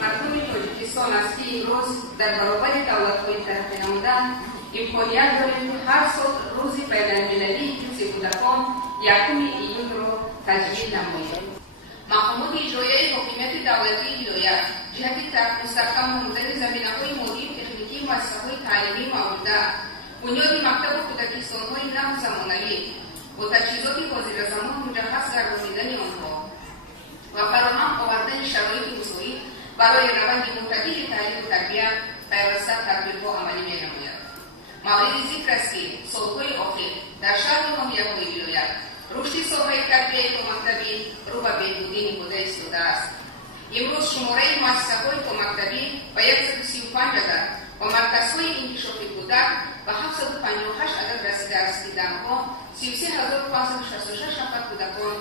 مردمی تاجیکستان از که امروز در برابر دولت‌های ترقی نموده امکانیت داریم که هر سال روز بین‌المللی جنس کودکان 1 ایون را تجلیل نماییم. مقامات اجرایی حاکمیت دولتی ولایت جهت مستحکم نمودن زمینه‌های مالی و تکنیکی مؤسسه‌های تعلیمی موجوده، بنیاد مکتب کودکستان‌های نو زمانوی و تجهیزات حاضر زمان مجهز گردانیدن آنها و فراهم آوردن شرایط مساعی برای روند معتدل تعلیم و تربیت پیوسته تطبیق و عملی می‌نماید. مورد ذکر است که سال‌های اخیر در شهر و ناحیه‌های ولایت رشد ساحه تربیت و مکتبی رو به بهبودی نموده ایستاده است. امروز شماره مؤسسه‌های تا مکتبی به 135 عدد و مرکزهای انکشاف کودک به 758 عدد رسیده است که در آنها 33566 نفر کودکان